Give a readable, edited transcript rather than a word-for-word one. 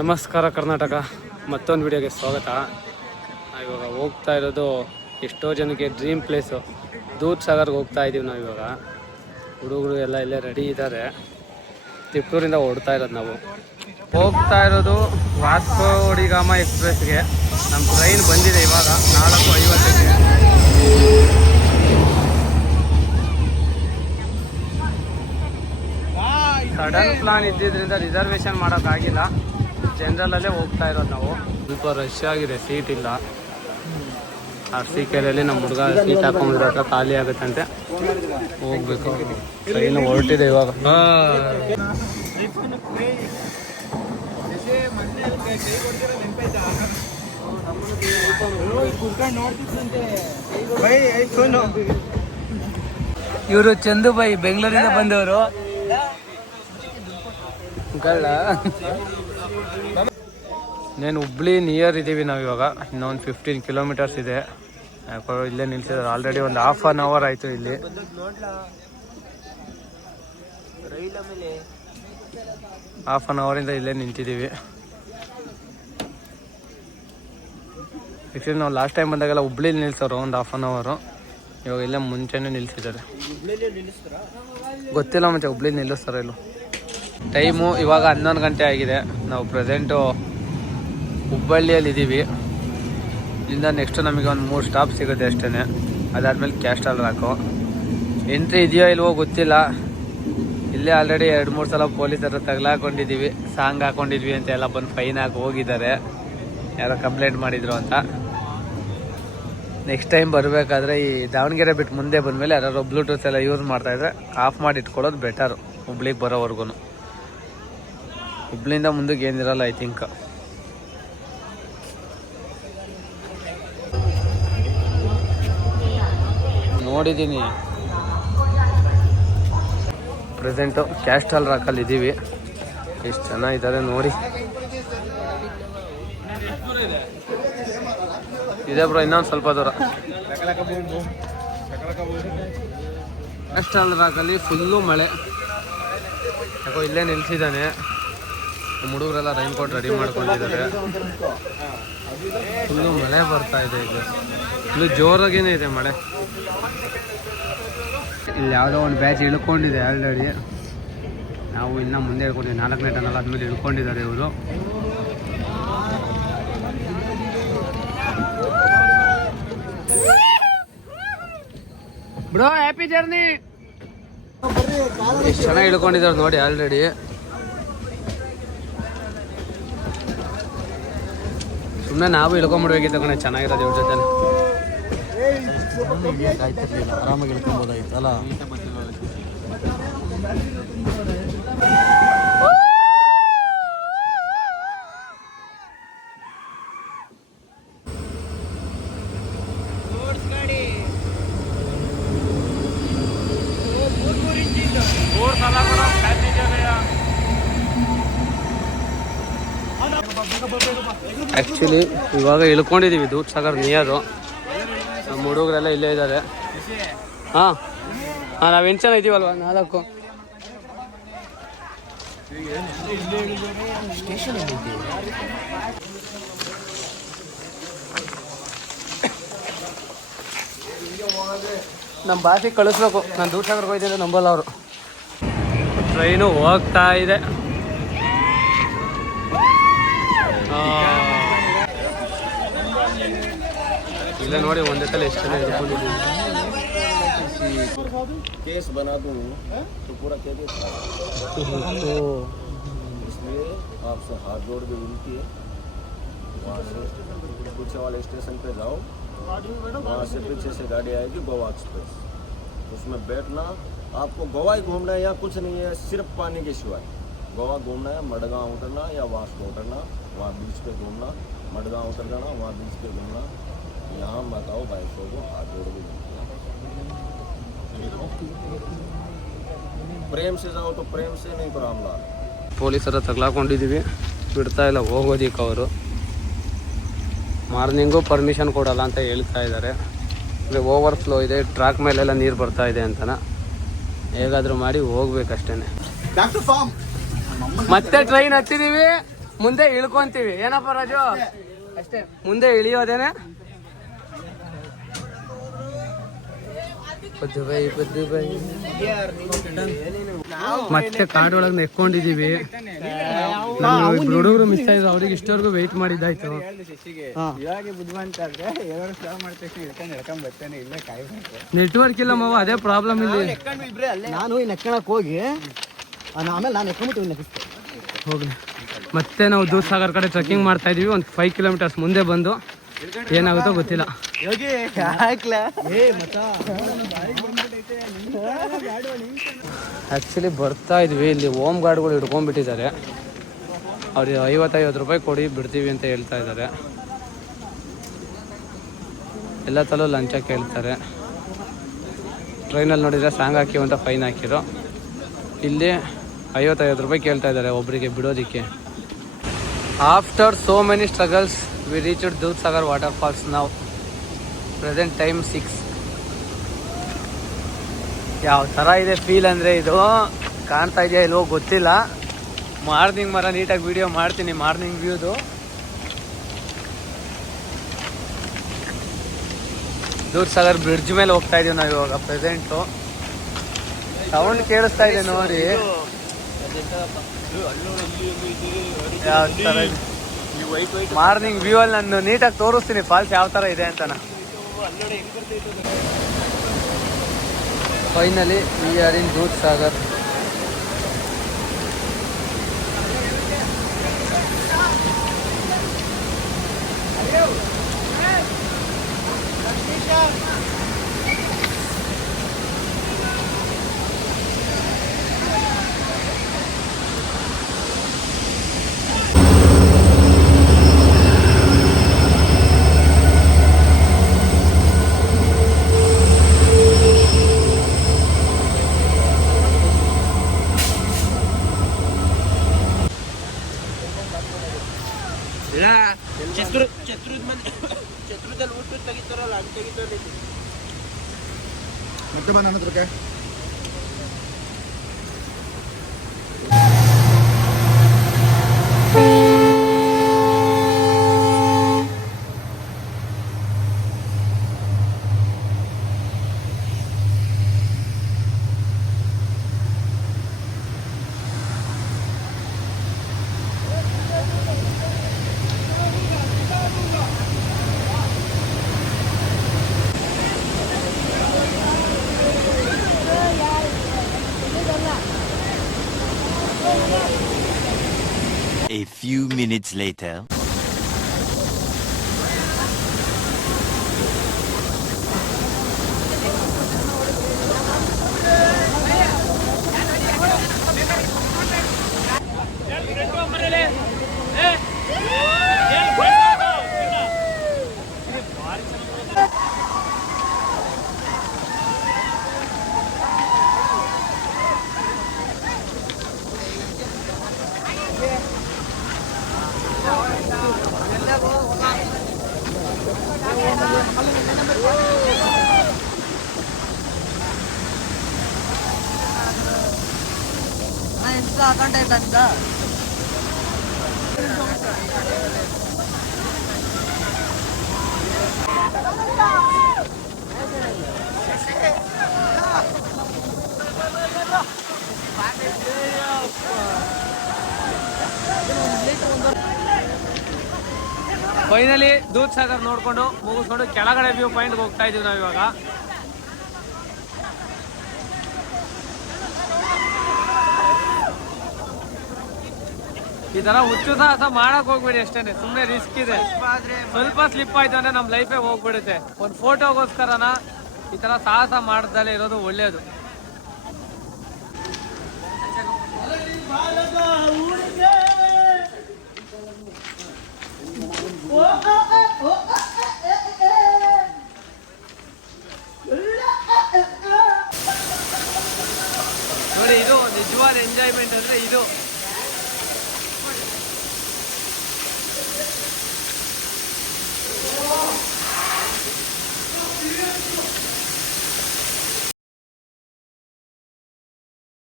ನಮಸ್ಕಾರ ಕರ್ನಾಟಕ, ಮತ್ತೊಂದು ವಿಡಿಯೋಗೆ ಸ್ವಾಗತ. ಇವಾಗ ಹೋಗ್ತಾ ಇರೋದು ಎಷ್ಟೋ ಜನಕ್ಕೆ ಡ್ರೀಮ್ ಪ್ಲೇಸು ದೂದ್ ಸಾಗರ್ಗೆ ಹೋಗ್ತಾ ಇದ್ದೀವಿ ನಾವು. ಇವಾಗ ಹುಡುಗರು ಎಲ್ಲ ಇಲ್ಲೇ ರೆಡಿ ಇದ್ದಾರೆ. ತಿಪ್ಟೂರಿಂದ ಹೊರಡ್ತಾ ಇರೋದು ನಾವು. ಹೋಗ್ತಾ ಇರೋದು ವಾಸ್ಕೋ ಡಿ ಗಾಮಾ ಎಕ್ಸ್ಪ್ರೆಸ್ಗೆ. ನಮ್ಮ ಟ್ರೈನ್ ಬಂದಿದೆ ಇವಾಗ 4:50ಕ್ಕೆ. ಸಡನ್ ಪ್ಲಾನ್ ಇದ್ದಿದ್ದರಿಂದ ರಿಸರ್ವೇಷನ್ ಮಾಡೋಕ್ಕಾಗಿಲ್ಲ. ಜನರಲ್ಲೇ ಹೋಗ್ತಾ ಇರೋದು ನಾವು. ಸ್ವಲ್ಪ ರಶ್ ಆಗಿದೆ, ಸೀಟ್ ಇಲ್ಲ. RCKದಲ್ಲಿ ನಮ್ಮ ಹುಡುಗ ಸೀಟ್ ಹಾಕೊಂಡ್ರೆ ಹತ್ರ ಖಾಲಿ ಆಗುತ್ತಂತೆ, ಹೋಗ್ಬೇಕು. ಟ್ರೈನ್ ಹೊರಟಿದೆ ಇವಾಗ. ಇವರು ಚಂದುಬಾಯಿ ಬೆಂಗಳೂರಿಂದ ಬಂದವರು. నేను ಹುಬ್ಳಿ ನಿಯರ್ ಇದ್ದೀವಿ ನಾವು ಇವಾಗ. ಇನ್ನೊಂದು 15 ಕಿಲೋಮೀಟರ್ಸ್ ಇದೆ. ಯಾಕೋ ಇಲ್ಲೇ ನಿಲ್ಸಿದ್ದಾರೆ. ಆಲ್ರೆಡಿ ಒಂದು ½ ಅನ್ ಅವರ್ ಆಯಿತು ಇಲ್ಲಿ. ½ ಅನ್ ಅವರಿಂದ ಇಲ್ಲೇ ನಿಂತಿದ್ದೀವಿ. ಆ್ಯಕ್ಚುಲಿ ನಾವು ಲಾಸ್ಟ್ ಟೈಮ್ ಬಂದಾಗೆಲ್ಲ ಹುಬ್ಳಿಲಿ ನಿಲ್ಸೋರು ಒಂದು ½ ಅನ್ ಅವರು. ಇವಾಗ ಇಲ್ಲೇ ಮುಂಚೆನೇ ನಿಲ್ಸಿದ್ದಾರೆ. ಗೊತ್ತಿಲ್ಲ ಮತ್ತೆ ಹುಬ್ಳಿಲಿ ನಿಲ್ಲಿಸ್ತಾರೆ ಇಲ್ಲೂ. ಟೈಮು ಇವಾಗ 11 ಗಂಟೆ ಆಗಿದೆ. ನಾವು ಪ್ರೆಸೆಂಟು ಹುಬ್ಬಳ್ಳಿಯಲ್ಲಿ ಇದ್ದೀವಿ. ಇಲ್ಲಿಂದ ನೆಕ್ಸ್ಟು ನಮಗೆ ಒಂದು 3 ಸ್ಟಾಪ್ ಸಿಗುತ್ತೆ ಅಷ್ಟೇ. ಅದಾದಮೇಲೆ ಕ್ಯಾಸ್ಟಲ್ ರಾಕು. ಎಂಟ್ರಿ ಇದೆಯೋ ಇಲ್ವೋ ಗೊತ್ತಿಲ್ಲ. ಇಲ್ಲೇ ಆಲ್ರೆಡಿ 2-3 ಸಲ ಪೊಲೀಸರು ತಗಲಾಕೊಂಡಿದ್ದೀವಿ. ಸಾಂಗ್ ಹಾಕೊಂಡಿದ್ವಿ ಅಂತ ಎಲ್ಲ ಬಂದು ಫೈನ್ ಹಾಕಿ ಹೋಗಿದ್ದಾರೆ. ಯಾರೋ ಕಂಪ್ಲೇಂಟ್ ಮಾಡಿದ್ರು ಅಂತ. ನೆಕ್ಸ್ಟ್ ಟೈಮ್ ಬರಬೇಕಾದ್ರೆ ಈ ದಾವಣಗೆರೆ ಬಿಟ್ಟು ಮುಂದೆ ಬಂದಮೇಲೆ ಯಾರು ಬ್ಲೂಟೂತ್ ಎಲ್ಲ ಯೂಸ್ ಮಾಡ್ತಾಯಿದ್ರೆ ಆಫ್ ಮಾಡಿ ಇಟ್ಕೊಳ್ಳೋದು ಬೆಟರು, ಹುಬ್ಳಿಗೆ ಬರೋವರೆಗೂ. ಹುಬ್ಳಿಯಿಂದ ಮುಂದಕ್ಕೆ ಏನಿರಲ್ಲ ಐ ಥಿಂಕ್. ನೋಡಿದ್ದೀನಿ. ಪ್ರೆಸೆಂಟು ಕ್ಯಾಸ್ಟಲ್ ರಾಕಲ್ಲಿ ಇದ್ದೀವಿ. ಎಷ್ಟು ಚೆನ್ನಾಗಿದ್ದಾರೆ ನೋಡಿ. ಇದೆ ಬ್ರೋ, ಇನ್ನೊಂದು ಸ್ವಲ್ಪ ದೂರ. ಕ್ಯಾಸ್ಟಲ್ ರಾಕಲ್ಲಿ ಫುಲ್ಲು ಮಳೆ. ಯಾಕೋ ಇಲ್ಲೇ ನಿಲ್ಸಿದ್ದಾನೆ. ಹುಡುಗರೆಲ್ಲ ರೈನ್ ಕೋಟ್ ರೆಡಿ ಮಾಡ್ಕೊಂಡಿದ್ದಾರೆ. ಫುಲ್ಲು ಮಳೆ ಬರ್ತಾ ಇದೆ. ಇಲ್ಲೂ ಜೋರಾಗೇನೆ ಇದೆ ಮಳೆ. ಇಲ್ಲಿ ಯಾವುದೋ ಒಂದು ಬ್ಯಾಚ್ ಇಳ್ಕೊಂಡಿದೆ ಆಲ್ರೆಡಿ. ನಾವು ಇನ್ನೂ ಮುಂದೆ ಇಳ್ಕೊಂಡಿದ್ದೀವಿ. 4ನೇ ಟನಲ್ ಆದಮೇಲೆ ಇಳ್ಕೊಂಡಿದ್ದಾರೆ ಇವರು. Bro happy journey. ಎಷ್ಟು ಚೆನ್ನಾಗಿ ಇಳ್ಕೊಂಡಿದ್ದಾರೆ ನೋಡಿ ಆಲ್ರೆಡಿ. ಸುಮ್ಮನೆ ನಾವು ಇಳ್ಕೊಂಬಿಡ್ಬೇಕಿತ್ತು ಕಣೆ, ಚೆನ್ನಾಗಿರೋದು ಇವ್ರ ಜೊತೆ. ಆರಾಮಾಗಿ ಇಳ್ಕೊಬೋದಾಗಿತ್ತಲ್ಲ. ಆ್ಯಕ್ಚುಲಿ ಇವಾಗ ಇಳ್ಕೊಂಡಿದ್ದೀವಿ ದೂದ್ ಸಾಗರ್ ನಿಯರು. ನಮ್ಮ ಹುಡುಗರೆಲ್ಲ ಇಲ್ಲೇ ಇದ್ದಾರೆ. ಹಾಂ ನಾವು 8 ಜನ ಇದ್ದೀವಲ್ವ, 4. ನಮ್ಮ ಬಾಸಿಗೆ ಕಳಿಸ್ಬೇಕು. ನಾನು ದೂದ್ ಸಾಗರ್ಗೆ ಹೋಯ್ತಿದ್ದೆ, ನಂಬಲ್ಲ ಅವರು. ಟ್ರೈನು ಹೋಗ್ತಾ ಇದೆ. ಇಲ್ಲ ನೋಡಿ, ಒಂದೇ ಸಲ ಎಷ್ಟು ಜನ ಇಟ್ಕೊಂಡಿದ್ದೀವಿ. केस बना दूं तो पूरा कह दो, इसलिए आपसे हाथ जोड़ के विनती है, वहाँ से कुछ वाले स्टेशन पे जाओ, वहाँ से पीछे से गाड़ी आएगी गोवा एक्सप्रेस, उसमें बैठना। आपको गोवा ही घूमना है, यहाँ कुछ नहीं है सिर्फ पानी के सिवाय। गोवा घूमना है, मडगांव उतरना या वास्को उतरना, वहाँ बीच पे घूमना, मडगांव उतर जाना, वहाँ बीच पे घूमना। यहाँ बताओ भाई को हाथ जोड़ के ಪ್ರೇಮ್ ಸೆ ಜಾओ तो ಪ್ರೇಮ್ ಸೆ नहीं ಪ್ರಾಬ್ಲಮ್. ಪೊಲೀಸರ ತಗಲಾಕೊಂಡಿದ್ದೀವಿ, ಬಿಡ್ತಾ ಇಲ್ಲ ಹೋಗೋದಿಕ್ಕೆ ಅವರು. ಮಾರ್ನಿಂಗು ಪರ್ಮಿಷನ್ ಕೊಡಲ್ಲ ಅಂತ ಹೇಳ್ತಾ ಇದ್ದಾರೆ. ಅಂದರೆ ಓವರ್ ಫ್ಲೋ ಇದೆ, ಟ್ರ್ಯಾಕ್ ಮೇಲೆಲ್ಲ ನೀರು ಬರ್ತಾ ಇದೆ ಅಂತನ. ಹೇಗಾದರೂ ಮಾಡಿ ಹೋಗ್ಬೇಕಷ್ಟೇ. ಮತ್ತೆ ಟ್ರೈನ್ ಹತ್ತಿದ್ದೀವಿ. ಮುಂದೆ ಇಳ್ಕೊಂತೀವಿ ಏನಪ್ಪ ರಾಜು ಅಷ್ಟೇ ಮುಂದೆ ಇಳಿಯೋದೇನೆ ಮತ್ತೆ ಕಾಡೊಳಗೆ ನೆಕ್ಕೊಂಡಿದೀವಿ ಹುಡುಗರು ಮಿಸ್ ಆಯ್ತು ಅವ್ರಿಗೆ ಇಷ್ಟವರೆಗೂ ವೆಯ್ಟ್ ಮಾಡಿದ್ದಾಯ್ತು ನೆಟ್ವರ್ಕ್ ಇಲ್ಲ ಮಾವ ಅದೇ ಪ್ರಾಬ್ಲಮ್ ಇಲ್ಲಿ ನಾನು ನೆಕ್ಕಣಕ್ ಹೋಗಿ ಆಮೇಲೆ ನಾನು ನೆಕ್ಕೊಂಬಿಟ್ಟು ಹೋಗ್ಲಿ ಮತ್ತೆ ನಾವು ದೂಧಸಾಗರ್ ಕಡೆ ಟ್ರೆಕ್ಕಿಂಗ್ ಮಾಡ್ತಾ ಇದೀವಿ ಒಂದು 5 ಕಿಲೋಮೀಟರ್ಸ್ ಮುಂದೆ ಬಂದು ಏನಾಗುತ್ತೋ ಗೊತ್ತಿಲ್ಲ ಆ್ಯಕ್ಚುಲಿ ಬರ್ತಾ ಇದ್ವಿ ಇಲ್ಲಿ ಹೋಮ್ ಗಾರ್ಡ್ಗಳು ಹಿಡ್ಕೊಂಡ್ಬಿಟ್ಟಿದ್ದಾರೆ ಅವ್ರಿಗೆ 50 ರೂಪಾಯಿ ಕೊಡಿ ಬಿಡ್ತೀವಿ ಅಂತ ಹೇಳ್ತಾ ಇದ್ದಾರೆ ಎಲ್ಲ ತಲೂ ಲಂಚ ಕೇಳ್ತಾರೆ ಟ್ರೈನಲ್ಲಿ ನೋಡಿದರೆ ಸಾಂಗ್ ಹಾಕಿವು ಅಂತ ಫೈನ್ ಹಾಕಿರೋ ಇಲ್ಲಿ 50 ರೂಪಾಯಿ ಕೇಳ್ತಾ ಇದ್ದಾರೆ ಒಬ್ಬರಿಗೆ ಬಿಡೋದಕ್ಕೆ after so many struggles we reached Dudhsagar water falls ನಾವು ಪ್ರೆಸೆಂಟ್ ಟೈಮ್ 6 ಯಾವ ಥರ ಇದೆ ಫೀಲ್ ಅಂದರೆ ಇದು ಕಾಣ್ತಾ ಇದೆಯಾ ಇಲ್ವೋ ಗೊತ್ತಿಲ್ಲ ಮಾರ್ನಿಂಗ್ ನೀಟಾಗಿ ವಿಡಿಯೋ ಮಾಡ್ತೀನಿ ಮಾರ್ನಿಂಗ್ ವ್ಯೂದು ದೂಧಸಾಗರ್ ಬ್ರಿಡ್ಜ್ ಮೇಲೆ ಹೋಗ್ತಾ ಇದೀವಿ ನಾವು ಇವಾಗ ಪ್ರೆಸೆಂಟು ಸೌಂಡ್ ಕೇಳಿಸ್ತಾ ಇದೆ ನೋಡಿ ಯಾವ ಥರ ಇದೆ ಮಾರ್ನಿಂಗ್ ವ್ಯೂ ಅಲ್ಲಿ ನಾನು ನೀಟಾಗಿ ತೋರಿಸ್ತೀನಿ ಫಾಲ್ಸ್ ಯಾವ ಥರ ಇದೆ ಅಂತ finally we are in Dudhsagar ಛತ್ರದಲ್ಲಿ ಊಟ ತೆಗಿತಾರಲ್ಲ ಅದು ತೆಗಿತಾರೆ ಮತ್ತೆ ಬಂದ ಅನ್ನೋದ್ರಕ್ಕೆ A few minutes later. Finally Dudhsagar ನೋಡ್ಕೊಂಡು ಮುಗಿಸ್ಕೊಂಡು ಕೆಳಗಡೆ ವ್ಯೂ ಪಾಯಿಂಟ್ಗೆ ಹೋಗ್ತಾ ಇದೀವಿ ನಾವು ಇವಾಗ. ಈ ತರ ಹುಚ್ಚು ಸಾಹಸ ಮಾಡಕ್ ಹೋಗ್ಬೇಡಿ ಅಷ್ಟೇನೆ, ಸುಮ್ಮನೆ ರಿಸ್ಕ್ ಇದೆ. ಸ್ವಲ್ಪ ಸ್ಲಿಪ್ ಆಯ್ತು ಅಂದ್ರೆ ನಮ್ ಲೈಫೇ ಹೋಗ್ಬಿಡುತ್ತೆ. ಒಂದು ಫೋಟೋಗೋಸ್ಕರನ ಈ ತರ ಸಾಹಸ ಮಾಡ್ದಲೇ ಇರೋದು ಒಳ್ಳೇದು. ನೋಡಿ, ಇದು ನಿಜವಾದ ಎಂಜಾಯ್ಮೆಂಟ್ ಅಂದ್ರೆ ಇದು.